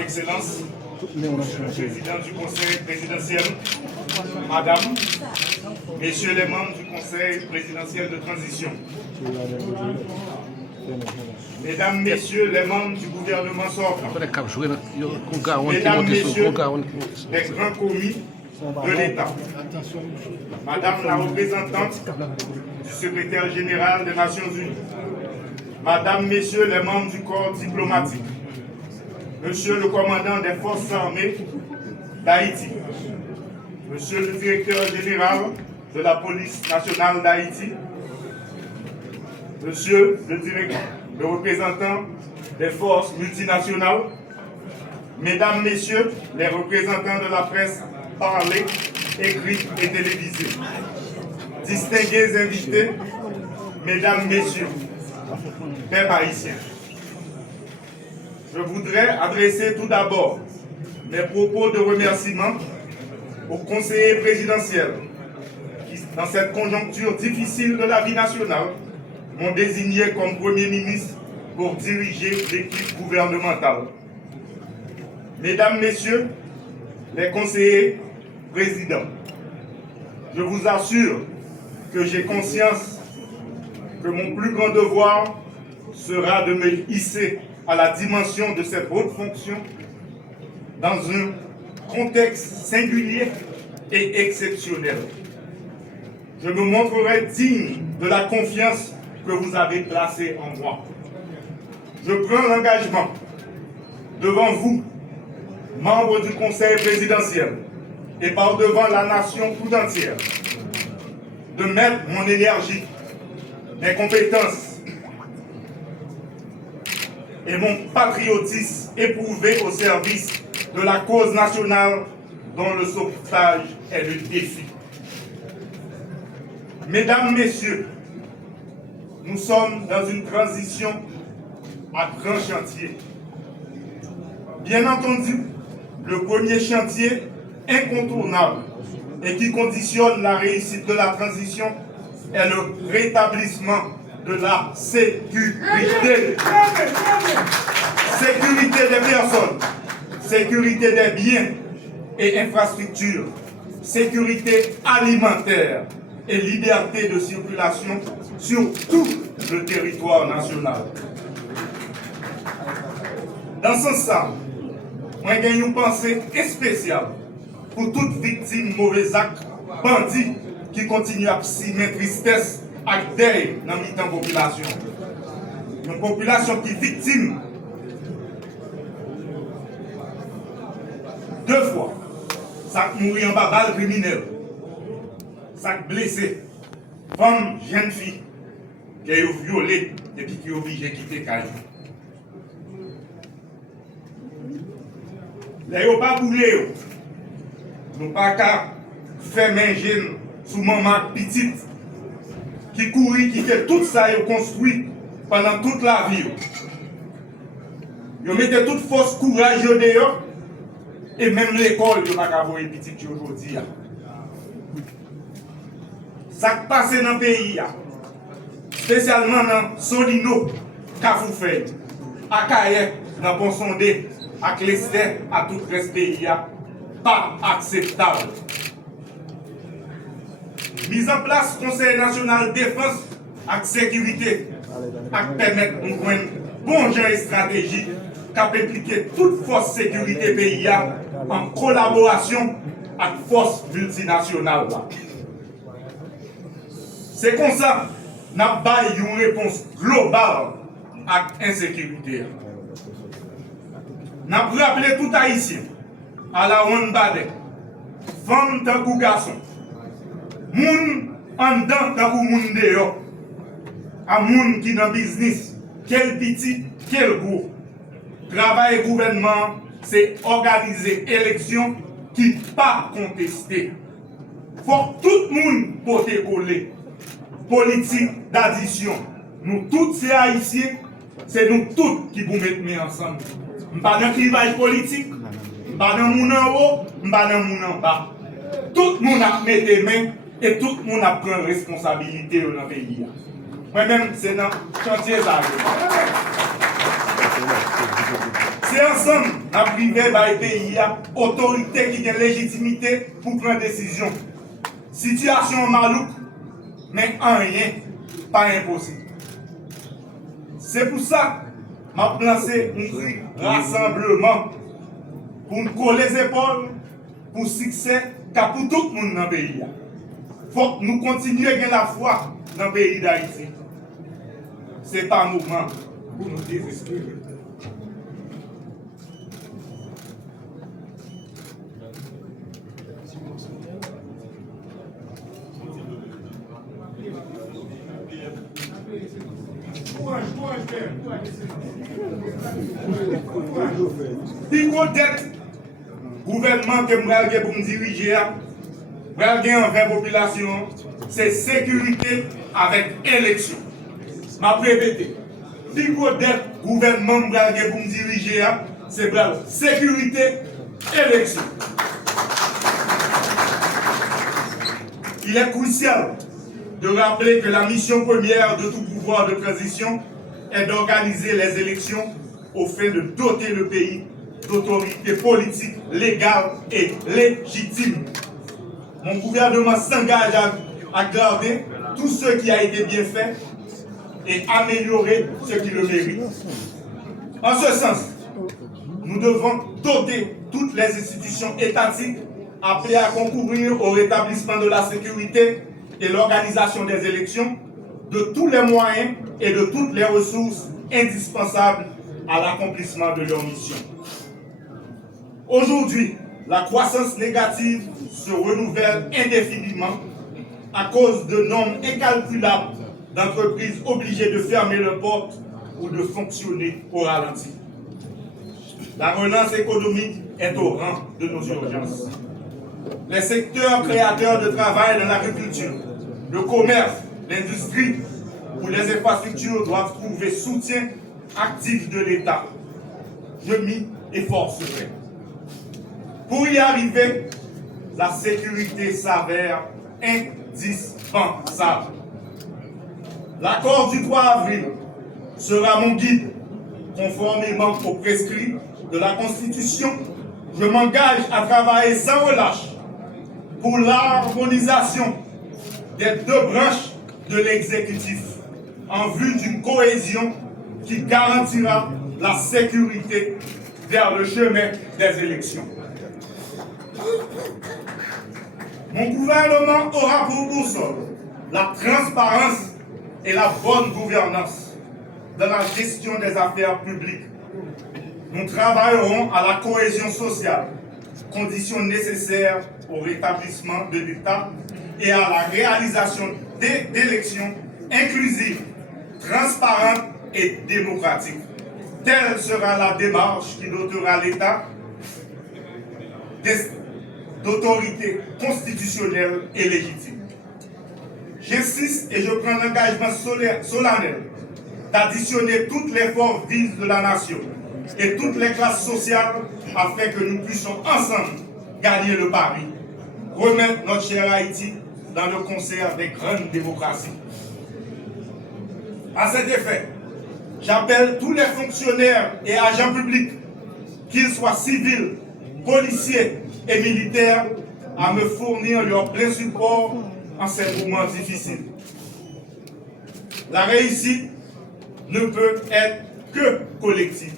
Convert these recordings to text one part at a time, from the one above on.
Excellence, Monsieur le Président du Conseil présidentiel, Madame, Messieurs les membres du Conseil présidentiel de transition, Mesdames, Messieurs les membres du gouvernement sortant, Mesdames, Messieurs les grands commis de l'État, Madame la représentante du secrétaire général des Nations Unies, Madame, Messieurs les membres du corps diplomatique, Monsieur le commandant des forces armées d'Haïti, Monsieur le directeur général de la police nationale d'Haïti, Monsieur le représentant des forces multinationales, Mesdames, Messieurs les représentants de la presse parlée, écrite et télévisée, distingués invités, Mesdames, Messieurs, pères haïtiens. Je voudrais adresser tout d'abord mes propos de remerciement aux conseillers présidentiels qui, dans cette conjoncture difficile de la vie nationale, m'ont désigné comme Premier ministre pour diriger l'équipe gouvernementale. Mesdames, Messieurs, les conseillers présidents, je vous assure que j'ai conscience que mon plus grand devoir sera de me hisser à la dimension de cette haute fonction dans un contexte singulier et exceptionnel. Je me montrerai digne de la confiance que vous avez placée en moi. Je prends l'engagement devant vous, membres du Conseil présidentiel, et par devant la nation tout entière, de mettre mon énergie, mes compétences et mon patriotisme éprouvé au service de la cause nationale dont le sauvetage est le défi. Mesdames, Messieurs, nous sommes dans une transition à grand chantier. Bien entendu, le premier chantier incontournable et qui conditionne la réussite de la transition est le rétablissement de la sécurité. Sécurité des personnes, sécurité des biens et infrastructures, sécurité alimentaire et liberté de circulation sur tout le territoire national. Dans ce sens, moi j'ai une pensée spéciale pour toute victime mauvais acte, bandit qui continue à simer tristesse et deuil dans la population. Une population qui est victime deux fois. Ça mourit en bas balle criminelle. Ça blessé. Femme, jeune fille, qui est violée et qui est obligée de quitter Caillou. Les n'ont pas boulé. Nous pas qu'à faire main jeune sous maman petite qui courit, qui fait tout ça et construit pendant toute la vie. Ils mettaient toute force courage dehors et même l'école de Macavoye petite aujourd'hui. Ça qui passe dans le pays, spécialement dans Solino, Kafoufei, à Kaye, dans Ponsondé, à Clester, à tout le reste pays, pas acceptable. Mise en place Conseil national de défense et sécurité, qui permettre de prendre bon genre stratégique qui impliquer toute force sécurité pays en collaboration avec force multinationale. C'est comme ça que nous avons une réponse globale à l'insécurité. Nous avons rappelé tout haïtien à la ronde badé, femme tant que garçon, moun en dedans tant que moun dehors, à moun qui dans business, quel petit, quel gros. Travail et gouvernement, c'est organiser élection qui pas contestée. Faut que tout le monde porte coller. Politique d'addition. Nous tous ces haïtiens, c'est nous tous qui vous mettons ensemble. Nous pas dans clivage politique, nous pas dans moun en haut, nous pas dans moun en bas. Tout le monde a mis des mains et tout le monde a pris responsabilité dans le pays. Moi-même, c'est dans le chantier. C'est ensemble, à privé par le pays, autorité qui a légitimité pour prendre décision. Situation malouque, mais en rien, pas impossible. C'est pour ça que je lancé un rassemblement pour nous coller les épaules pour succès pour tout le monde dans le pays. Il faut que nous continuions à gagner la foi dans le pays d'Haïti. Ce n'est pas un mouvement pour nous désespérer. Si vous êtes gouvernement que je pour me diriger, envers la population, c'est sécurité avec élection. Je répéter. Si vous êtes gouvernement que pour me diriger, c'est sécurité, élection. Il est crucial de rappeler que la mission première de tout pouvoir de transition est d'organiser les élections au fin de doter le pays d'autorités politiques légales et légitimes. Mon gouvernement s'engage à garder tout ce qui a été bien fait et améliorer ce qui le mérite. En ce sens, nous devons doter toutes les institutions étatiques appelées à concourir au rétablissement de la sécurité et l'organisation des élections de tous les moyens et de toutes les ressources indispensables à l'accomplissement de leur mission. Aujourd'hui, la croissance négative se renouvelle indéfiniment à cause de nombres incalculables d'entreprises obligées de fermer leurs portes ou de fonctionner au ralenti. La relance économique est au rang de nos urgences. Les secteurs créateurs de travail dans l'agriculture, le commerce, l'industrie ou les infrastructures doivent trouver soutien actif de l'État. Je m'y efforcerai. Pour y arriver, la sécurité s'avère indispensable. L'accord du 3 avril sera mon guide, conformément aux prescrits de la Constitution. Je m'engage à travailler sans relâche pour l'harmonisation des deux branches de l'exécutif en vue d'une cohésion qui garantira la sécurité vers le chemin des élections. Mon gouvernement aura pour boussole la transparence et la bonne gouvernance dans la gestion des affaires publiques. Nous travaillerons à la cohésion sociale, condition nécessaire au rétablissement de l'État et à la réalisation d'élections inclusives, transparentes et démocratiques. Telle sera la démarche qui dotera l'État d'autorité constitutionnelle et légitime. J'insiste et je prends l'engagement solennel d'additionner toutes les forces vives de la nation et toutes les classes sociales afin que nous puissions ensemble gagner le pari, remettre notre cher Haïti dans le concert des grandes démocraties. À cet effet, j'appelle tous les fonctionnaires et agents publics, qu'ils soient civils, policiers et militaires, à me fournir leur plein support en ces moments difficiles. La réussite ne peut être que collective.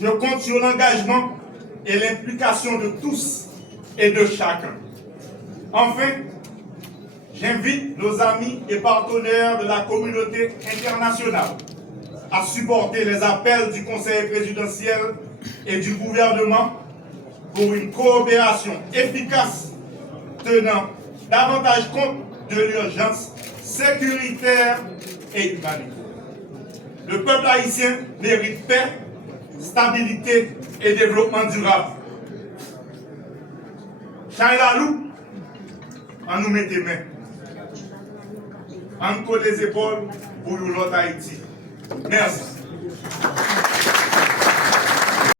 Je compte sur l'engagement et l'implication de tous et de chacun. Enfin, j'invite nos amis et partenaires de la communauté internationale à supporter les appels du Conseil présidentiel et du gouvernement pour une coopération efficace tenant davantage compte de l'urgence sécuritaire et humanitaire. Le peuple haïtien mérite paix, stabilité et développement durable. Chaylalou, on nous met les mains. On nous colle les épaules pour l'autre Haïti. Merci.